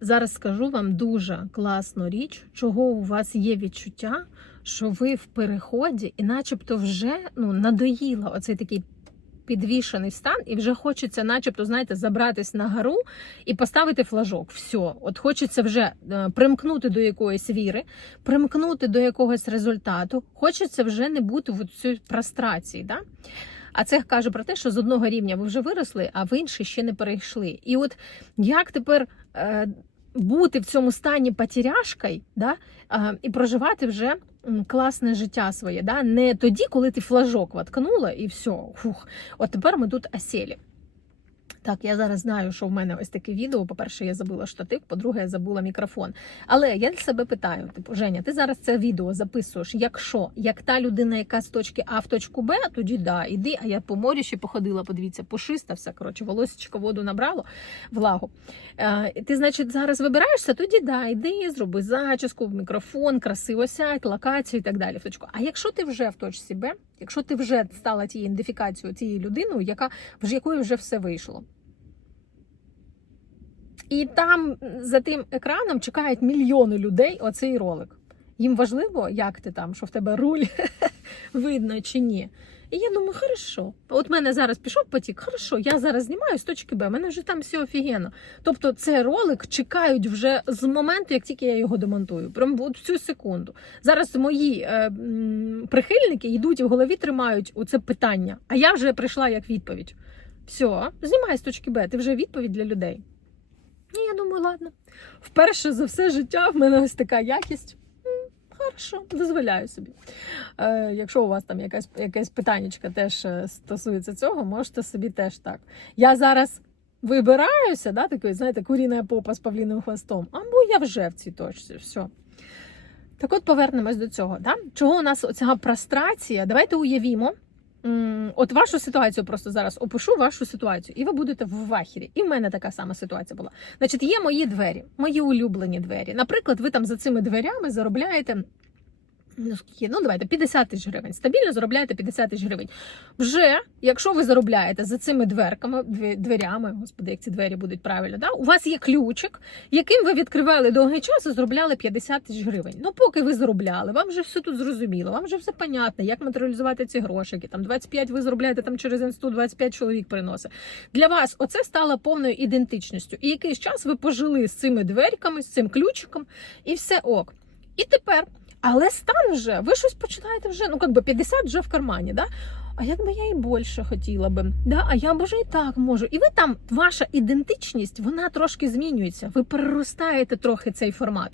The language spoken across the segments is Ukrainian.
Зараз скажу вам дуже класну річ, чого у вас є відчуття, що ви в переході, і начебто вже ну, надоїла оцей такий підвішений стан, і вже хочеться, начебто, знаєте, забратись на гору і поставити флажок. Все, от хочеться вже е, примкнути до якоїсь віри, примкнути до якогось результату. Хочеться вже не бути в цій прострації. Да? А це каже про те, що з одного рівня ви вже виросли, а в інший ще не перейшли. І от як тепер е, бути в цьому стані потеряшкою, да, і проживати вже класне життя своє, да? не тоді, коли ти флажок воткнула і все, фух, от тепер ми тут осілі. Так, я зараз знаю, що в мене ось таке відео. По-перше, я забула штатив, по-друге, я забула мікрофон. Але я себе питаю: типу, Женя, ти зараз це відео записуєш, якщо як та людина, яка з точки А в точку Б, тоді да, іди, а я по морю ще походила, подивіться, пушиста, все коротше, волосечко воду набрало, влагу. Е, ти, значить, зараз вибираєшся, тоді да, іди, зроби зачіску, мікрофон, красиво сядь, локацію і так далі. В точку. А якщо ти вже в точці Б, якщо ти вже стала тією ідентифікацією цією людиною, яка в якої вже все вийшло. І там за тим екраном чекають мільйони людей оцей ролик. Їм важливо, як ти там, що в тебе руль видно чи ні. І я думаю, хорошо. От мене зараз пішов потік, хорошо, я зараз знімаю з точки Б, мене вже там все офігенно. Тобто цей ролик чекають вже з моменту, як тільки я його демонтую. Прям от в цю секунду. Зараз мої е, прихильники йдуть і в голові тримають оце питання. А я вже прийшла як відповідь. Все, знімай з точки Б, ти вже відповідь для людей. І я думаю, ладно. Вперше за все життя в мене ось така якість. Хорошо, дозволяю собі. Е, якщо у вас там якась, якесь питаннячка теж е, стосується цього, можете собі теж так. Я зараз вибираюся, да, такий, знаєте, куріна попа з павліним хвостом, або я вже в цій точці. Все. Так от повернемось до цього. Да? Чого у нас оця прострація? Давайте уявімо. От вашу ситуацію просто зараз опишу вашу ситуацію, і ви будете в вахірі. І в мене така сама ситуація була. Значить, є мої двері, мої улюблені двері. Наприклад, ви там за цими дверями заробляєте. Ну, скільки? ну давайте 50 тисяч гривень. Стабільно заробляєте 50 тисяч гривень. Вже, якщо ви заробляєте за цими дверками, дверями, господи, як ці двері будуть правильно, да? у вас є ключик, яким ви відкривали довгий час і заробляли 50 тисяч гривень. Ну, поки ви заробляли, вам вже все тут зрозуміло, вам вже все понятно, як матеріалізувати ці грошики. Там 25 ви заробляєте там через інститут, 25 чоловік приносить. Для вас оце стало повною ідентичністю. І якийсь час ви пожили з цими дверками, з цим ключиком, і все ок. І тепер. Але стан вже, ви щось починаєте вже, ну як би 50 вже в кармані, да? А як би я і більше хотіла би, да? а я вже і так можу. І ви там, ваша ідентичність, вона трошки змінюється. Ви переростаєте трохи цей формат.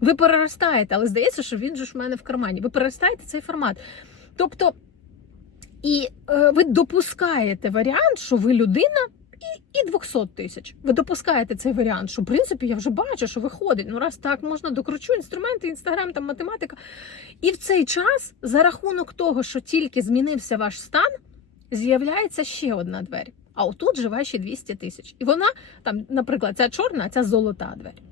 Ви переростаєте, але здається, що він же ж в мене в кармані. Ви переростаєте цей формат. Тобто, і е, ви допускаєте варіант, що ви людина. І, і 200 тисяч. Ви допускаєте цей варіант, що в принципі я вже бачу, що виходить. Ну раз так можна докручу інструменти, інстаграм, там математика. І в цей час, за рахунок того, що тільки змінився ваш стан, з'являється ще одна двері. А отут же ваші 200 тисяч. І вона там, наприклад, ця чорна, а ця золота двері.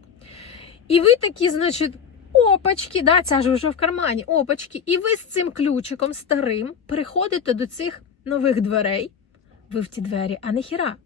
І ви такі, значить, опачки, да, ця ж вже в кармані, опачки. І ви з цим ключиком старим переходите до цих нових дверей. Ви в ті двері, а не хіра.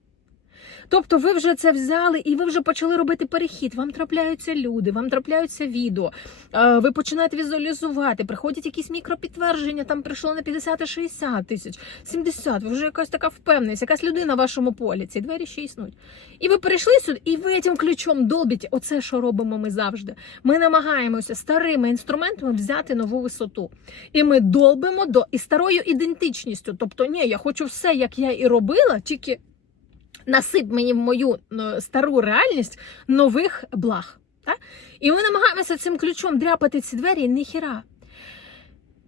Тобто ви вже це взяли і ви вже почали робити перехід. Вам трапляються люди, вам трапляються відео. е, Ви починаєте візуалізувати, приходять якісь мікропідтвердження, там прийшло на 50-60 тисяч, 70, ви вже якась така впевненість, якась людина в вашому полі. Ці двері ще існують. І ви прийшли сюди, і ви цим ключом долбіть. Оце, що робимо ми завжди. Ми намагаємося старими інструментами взяти нову висоту. І ми долбимо до і старою ідентичністю. Тобто, ні, я хочу все, як я і робила, тільки насип мені в мою е, стару реальність нових благ. Так? І ми намагаємося цим ключом дряпати ці двері ніхіра.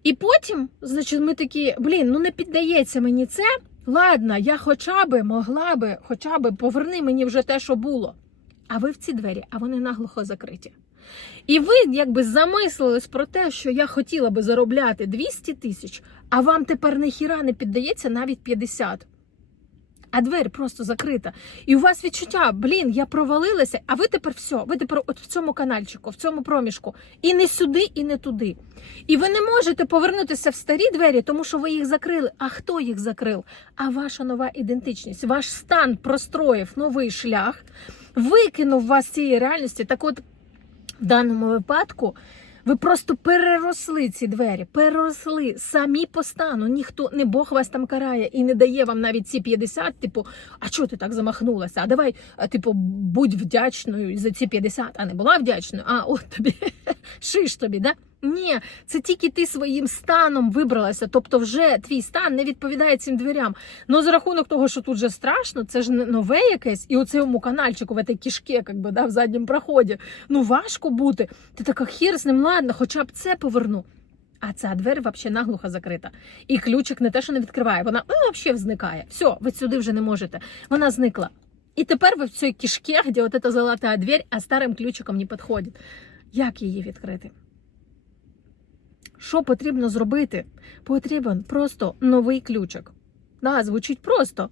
І потім, значить, ми такі, блін, ну не піддається мені це. Ладно, я хоча би могла би, хоча би поверни мені вже те, що було. А ви в ці двері, а вони наглухо закриті. І ви якби замислились про те, що я хотіла би заробляти 200 тисяч, а вам тепер ніхіра не піддається навіть 50 а двері просто закрита. І у вас відчуття, блін, я провалилася, а ви тепер все, ви тепер от в цьому канальчику, в цьому проміжку. І не сюди, і не туди. І ви не можете повернутися в старі двері, тому що ви їх закрили. А хто їх закрив? А ваша нова ідентичність, ваш стан простроїв новий шлях. викинув вас з цієї реальності. Так от, в даному випадку. Ви просто переросли ці двері, переросли самі по стану. Ніхто не Бог вас там карає і не дає вам навіть ці 50, типу, а чого ти так замахнулася? А давай, а, типу, будь вдячною за ці 50, а не була вдячною. А от тобі шиш тобі, да? Ні, це тільки ти своїм станом вибралася. Тобто, вже твій стан не відповідає цим дверям. Ну за рахунок того, що тут же страшно, це ж не нове якесь, і у цьому канальчику, в цій кішки, як би, да, в задньому проході. Ну важко бути. Ти така хір з ним, ладно, хоча б це поверну. А ця двері взагалі наглухо закрита. І ключик не те, що не відкриває, вона ну, взагалі зникає. Все, ви сюди вже не можете. Вона зникла. І тепер ви в цій кішке, де ця золота дверь, а старим ключиком не підходить. Як її відкрити? Що потрібно зробити? Потрібен просто новий ключик. Да, звучить просто.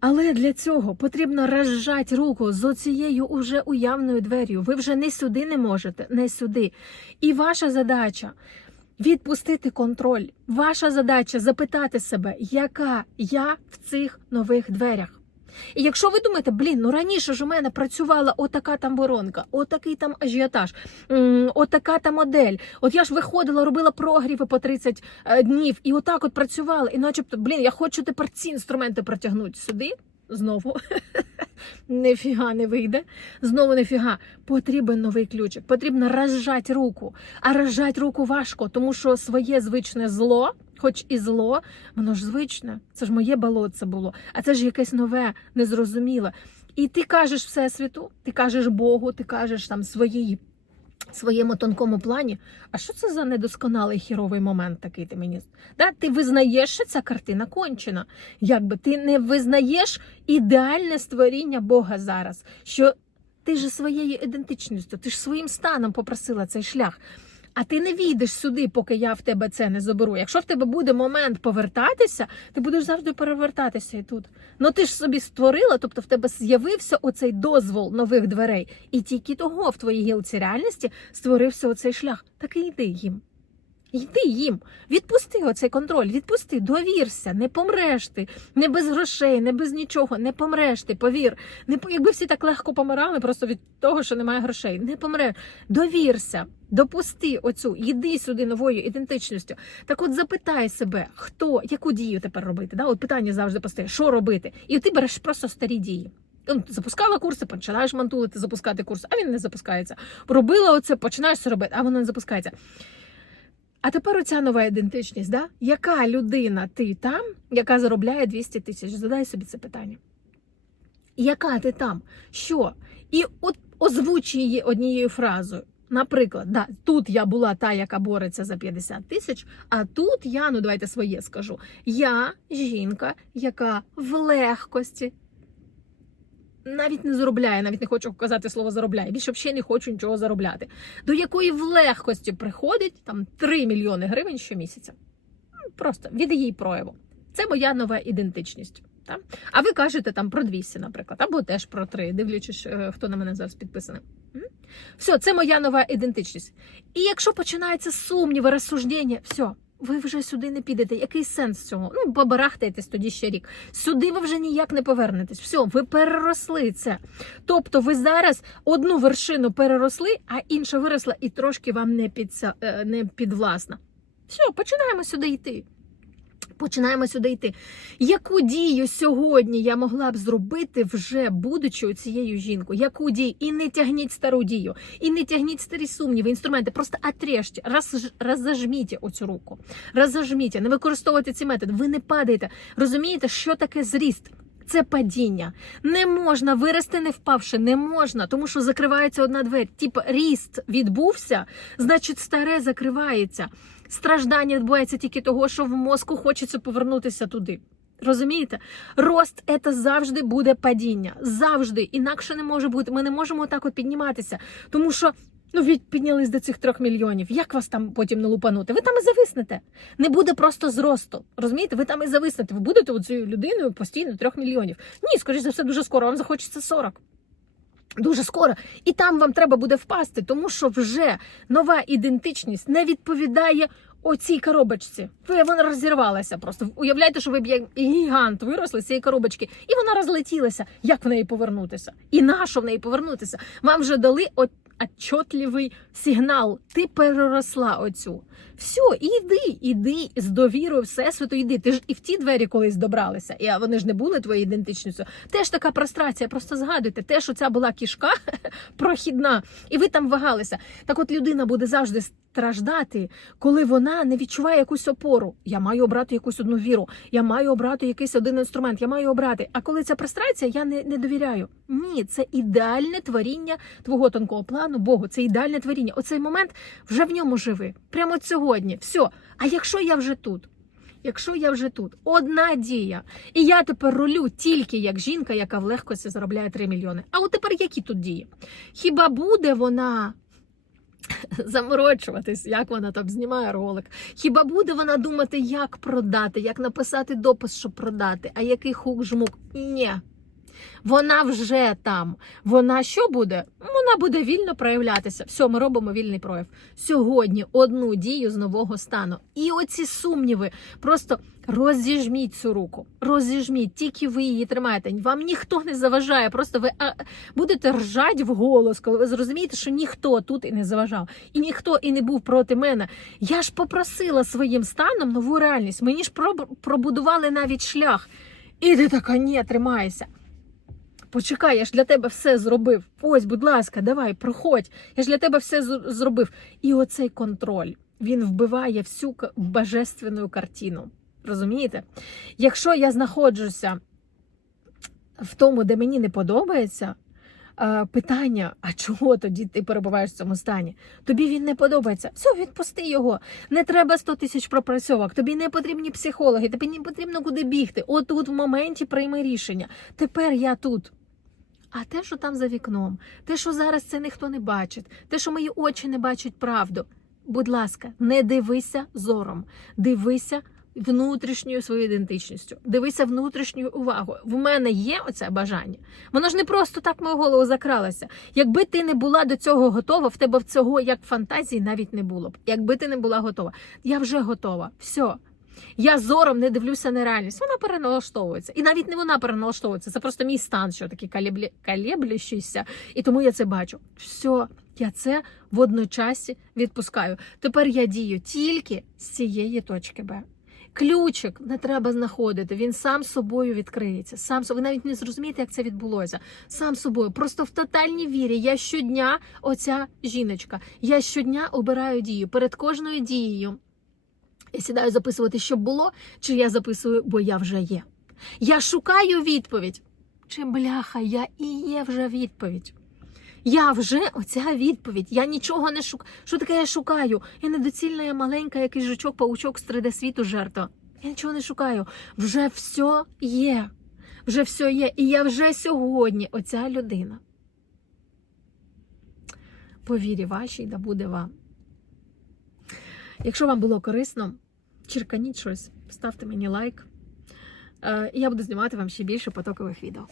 Але для цього потрібно розжати руку з оцією уже уявною двер'ю. Ви вже не сюди не можете, не сюди. І ваша задача відпустити контроль. Ваша задача запитати себе, яка я в цих нових дверях. І якщо ви думаєте, блін, ну раніше ж у мене працювала отака там воронка, отакий там ажіотаж, отака там модель. От я ж виходила, робила прогріви по 30 е, днів, і отак от працювала. І начебто, блін, я хочу тепер ці інструменти протягнути сюди. Знову нефіга не вийде. Знову нефіга. Потрібен новий ключик. Потрібно розжати руку. А розжати руку важко, тому що своє звичне зло, хоч і зло, воно ж звичне. Це ж моє болотце було, а це ж якесь нове, незрозуміле. І ти кажеш Всесвіту, ти кажеш Богу, ти кажеш там своїй. Своєму тонкому плані, а що це за недосконалий хіровий момент такий ти мені? Да? Ти визнаєш, що ця картина кончена. Якби ти не визнаєш ідеальне створіння Бога зараз, що ти ж своєю ідентичністю, ти ж своїм станом попросила цей шлях. А ти не війдеш сюди, поки я в тебе це не заберу. Якщо в тебе буде момент повертатися, ти будеш завжди перевертатися і тут. Ну ти ж собі створила, тобто в тебе з'явився оцей дозвол нових дверей, і тільки того в твоїй гілці реальності створився оцей шлях. Так і йди їм. Йди їм, відпусти оцей контроль, відпусти, довірся, не помреш ти, не без грошей, не без нічого, не помреш ти, повір. Не якби всі так легко помирали, просто від того, що немає грошей. Не помреш. Довірся, допусти оцю, йди сюди новою ідентичністю. Так от запитай себе, хто, яку дію тепер робити. Да? От питання завжди постає, що робити? І ти береш просто старі дії. Запускала курси, починаєш мантулити, запускати курс, а він не запускається. Робила оце, починаєш робити, а воно не запускається. А тепер оця нова ідентичність, да? яка людина ти там, яка заробляє 200 тисяч? Задай собі це питання. Яка ти там? Що? І от озвуч її однією фразою. Наприклад, да, тут я була та, яка бореться за 50 тисяч, а тут я, ну давайте своє скажу. Я жінка, яка в легкості навіть не заробляє, навіть не хочу казати слово заробляє. Більше взагалі не хочу нічого заробляти. До якої в легкості приходить там 3 мільйони гривень щомісяця. Просто від її прояву. Це моя нова ідентичність. Так? А ви кажете там про 200, наприклад, або теж про 3, дивлячись, е, хто на мене зараз підписаний. Все, це моя нова ідентичність. І якщо починаються сумніви, розсуждення, все. Ви вже сюди не підете. Який сенс цього? Ну, побарахтайтесь тоді ще рік. Сюди ви вже ніяк не повернетесь. Все, ви переросли це. Тобто, ви зараз одну вершину переросли, а інша виросла і трошки вам не, підса... е, не підвласна. Все, починаємо сюди йти. Починаємо сюди йти. Яку дію сьогодні я могла б зробити, вже будучи цією жінкою? Яку дію? І не тягніть стару дію, і не тягніть старі сумніви, інструменти. Просто отрежте, роз, роззажміть оцю руку, розожміть, не використовуйте ці методи. Ви не падаєте. Розумієте, що таке зріст? Це падіння. Не можна вирости, не впавши, не можна, тому що закривається одна двері. Тип ріст відбувся, значить старе закривається. Страждання відбувається тільки того, що в мозку хочеться повернутися туди. Розумієте? Рост це завжди буде падіння. Завжди. Інакше не може бути. Ми не можемо так от підніматися. Тому що ну, ви піднялись до цих трьох мільйонів. Як вас там потім не лупанути? Ви там і зависнете. Не буде просто зросту. Розумієте? Ви там і зависнете. Ви будете цією людиною постійно трьох мільйонів. Ні, скоріш за все, дуже скоро вам захочеться 40. Дуже скоро, і там вам треба буде впасти, тому що вже нова ідентичність не відповідає оцій коробочці. Ви вона розірвалася просто. Уявляєте, що ви б як гігант виросли з цієї коробочки, і вона розлетілася. Як в неї повернутися? І на що в неї повернутися? Вам вже дали от отчетливий сигнал. Ти переросла оцю. Все, іди, іди з довірою Всесвіту, іди. Ти ж і в ті двері колись добралися, і вони ж не були твоєю ідентичністю. Теж така прострація. Просто згадуйте, те, що ця була кішка прохідна, і ви там вагалися. Так от людина буде завжди страждати, коли вона не відчуває якусь опору. Я маю обрати якусь одну віру, я маю обрати якийсь один інструмент, я маю обрати. А коли ця прострація, я не, не довіряю. Ні, це ідеальне творіння твого тонкого плану, Богу. Це ідеальне творіння. Оцей момент вже в ньому живи. Прямо сьогодні. Все. А якщо я вже тут? Якщо я вже тут, одна дія, і я тепер рулю тільки як жінка, яка в легкості заробляє 3 мільйони. А от тепер які тут дії? Хіба буде вона заморочуватись, як вона там знімає ролик? Хіба буде вона думати, як продати, як написати допис, щоб продати, а який хук жмук? Ні. Вона вже там. Вона що буде? Вона буде вільно проявлятися. Все, ми робимо вільний прояв. Сьогодні одну дію з нового стану. І оці сумніви. Просто розіжміть цю руку. Розіжміть, тільки ви її тримаєте. Вам ніхто не заважає. Просто ви будете ржать в голос, коли ви зрозумієте, що ніхто тут і не заважав, і ніхто і не був проти мене. Я ж попросила своїм станом нову реальність. Мені ж проб- пробудували навіть шлях. І ти така, ні, тримайся. Почекай, я ж для тебе все зробив. Ось, будь ласка, давай, проходь. Я ж для тебе все зробив. І оцей контроль він вбиває всю божественну картину. Розумієте? Якщо я знаходжуся в тому, де мені не подобається. Питання, а чого тоді ти перебуваєш в цьому стані? Тобі він не подобається. Все, відпусти його. Не треба 100 тисяч пропрацьовок. Тобі не потрібні психологи, тобі не потрібно куди бігти. Отут в моменті прийми рішення. Тепер я тут. А те, що там за вікном, те, що зараз це ніхто не бачить, те, що мої очі не бачать правду. Будь ласка, не дивися зором, дивися внутрішньою своєю ідентичністю, дивися внутрішньою увагою. В мене є оце бажання. Воно ж не просто так в мою голову закралося. Якби ти не була до цього готова, в тебе в цього як фантазії навіть не було б. Якби ти не була готова, я вже готова. Все. Я зором не дивлюся на реальність. Вона переналаштовується. І навіть не вона переналаштовується. Це просто мій стан, що такий каліблі... калєблющийся. І тому я це бачу. Все, я це водночасі відпускаю. Тепер я дію тільки з цієї точки Б. Ключик не треба знаходити, він сам собою відкриється. Сам собою. Ви навіть не зрозумієте, як це відбулося. Сам собою. Просто в тотальній вірі. Я щодня, оця жіночка, я щодня обираю дію. Перед кожною дією я сідаю записувати, що було, чи я записую, бо я вже є. Я шукаю відповідь. Чи бляха, я і є вже відповідь. Я вже оця відповідь. Я нічого не шукаю. Що таке я шукаю? Я недоцільна, я маленька, якийсь жучок, паучок з 3D світу жертва. Я нічого не шукаю. Вже все є. Вже все є. І я вже сьогодні оця людина. По вірі вашій, да буде вам. Якщо вам було корисно, черканіть щось, ставте мені лайк. Е, і я буду знімати вам ще більше потокових відео.